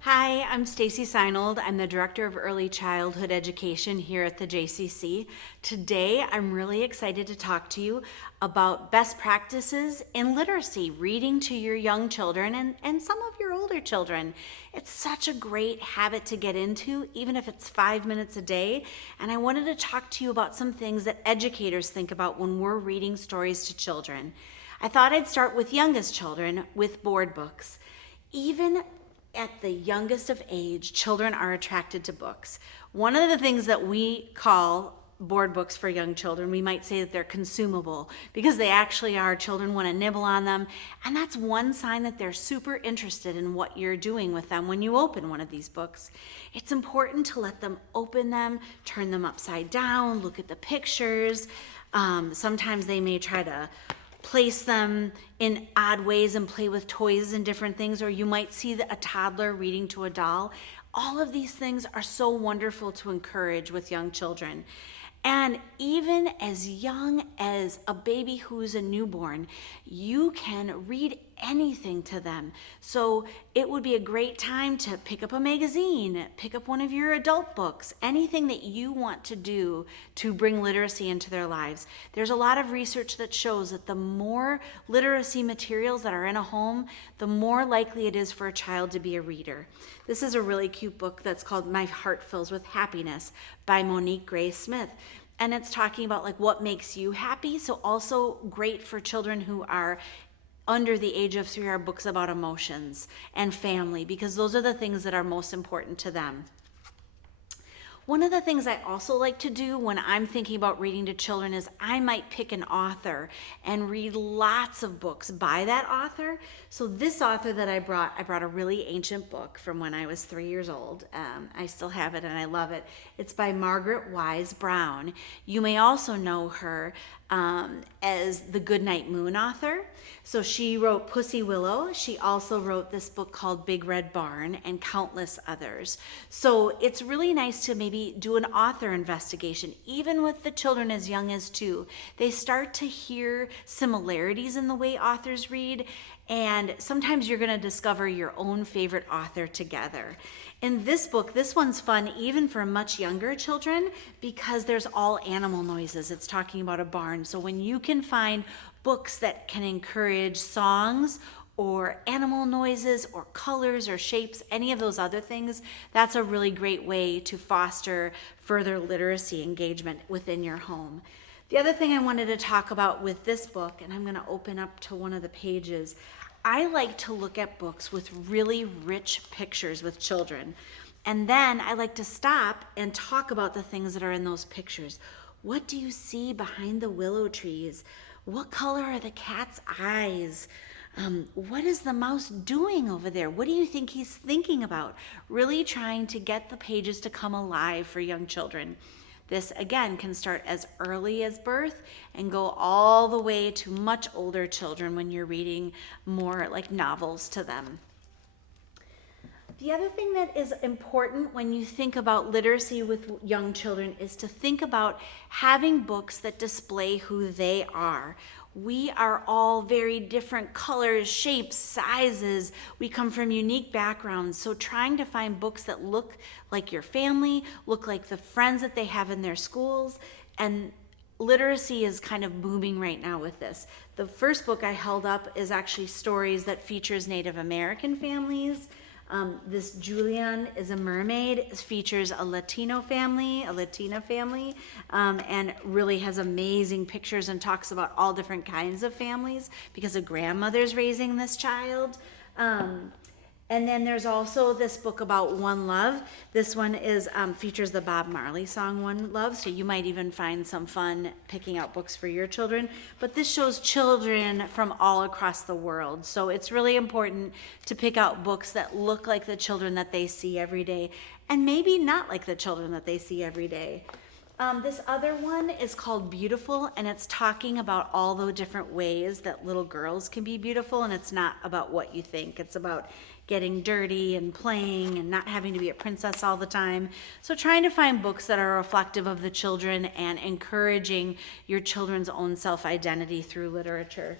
Hi, I'm Stacy Seinold. I'm the Director of Early Childhood Education here at the JCC. Today, I'm really excited to talk to you about best practices in literacy, reading to your young children and some of your older children. It's such a great habit to get into, even if it's 5 minutes a day. And I wanted to talk to you about some things that educators think about when we're reading stories to children. I thought I'd start with youngest children with board books. Even at the youngest of age, children are attracted to books. One of the things that we call board books for young children, we might say that they're consumable because they actually are. Children want to nibble on them. And that's one sign that they're super interested in what you're doing with them when you open one of these books. It's important to let them open them, turn them upside down, look at the pictures. Sometimes they may try to place them in odd ways and play with toys and different things, or you might see a toddler reading to a doll. All of these things are so wonderful to encourage with young children. And even as young as a baby who's a newborn, you can read anything to them. So it would be a great time to pick up a magazine, pick up one of your adult books, anything that you want to do to bring literacy into their lives. There's a lot of research that shows that the more literacy materials that are in a home, the more likely it is for a child to be a reader. This is a really cute book that's called My Heart Fills with Happiness by Monique Grace Smith. And it's talking about like what makes you happy. So also great for children who are under the age of 3 are books about emotions and family, because those are the things that are most important to them. One of the things I also like to do when I'm thinking about reading to children is I might pick an author and read lots of books by that author. So this author that I brought a really ancient book from when I was 3 years old. I still have it and I love it. It's by Margaret Wise Brown. You may also know her as the Goodnight Moon author. So she wrote Pussy Willow. She also wrote this book called Big Red Barn and countless others. So it's really nice to maybe do an author investigation, even with the children as young as 2. They start to hear similarities in the way authors read, and sometimes you're going to discover your own favorite author together. In this book, this one's fun even for much younger children because there's all animal noises. It's talking about a barn. So when you can find books that can encourage songs or animal noises or colors or shapes, any of those other things, that's a really great way to foster further literacy engagement within your home. The other thing I wanted to talk about with this book, and I'm going to open up to one of the pages, I like to look at books with really rich pictures with children. And then I like to stop and talk about the things that are in those pictures. What do you see behind the willow trees? What color are the cat's eyes? What is the mouse doing over there? What do you think he's thinking about? Really trying to get the pages to come alive for young children. This, again, can start as early as birth and go all the way to much older children when you're reading more like novels to them. The other thing that is important when you think about literacy with young children is to think about having books that display who they are. We are all very different colors, shapes, sizes. We come from unique backgrounds. So trying to find books that look like your family, look like the friends that they have in their schools, and literacy is kind of booming right now with this. The first book I held up is actually stories that features Native American families. This Julian is a mermaid. It features a Latina family, and really has amazing pictures and talks about all different kinds of families because a grandmother's raising this child. And then there's also this book about One Love. This one is features the Bob Marley song One Love, so you might even find some fun picking out books for your children. But this shows children from all across the world, so it's really important to pick out books that look like the children that they see every day, and maybe not like the children that they see every day. This other one is called Beautiful, and it's talking about all the different ways that little girls can be beautiful, and it's not about what you think. It's about getting dirty and playing and not having to be a princess all the time. So trying to find books that are reflective of the children and encouraging your children's own self-identity through literature.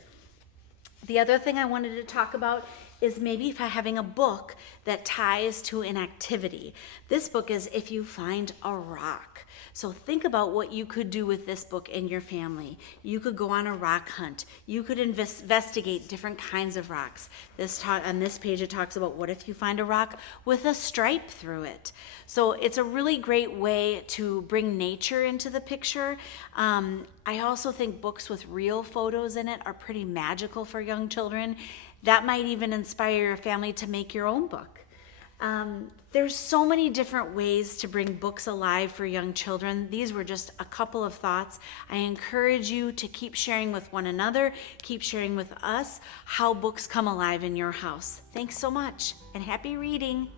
The other thing I wanted to talk about is maybe having a book that ties to an activity. This book is If You Find a Rock. So think about what you could do with this book in your family. You could go on a rock hunt. You could investigate different kinds of rocks. On this page it talks about what if you find a rock with a stripe through it. So it's a really great way to bring nature into the picture. I also think books with real photos in it are pretty magical for young children. That might even inspire your family to make your own book. There's so many different ways to bring books alive for young children. These were just a couple of thoughts. I encourage you to keep sharing with one another, keep sharing with us how books come alive in your house. Thanks so much, and happy reading.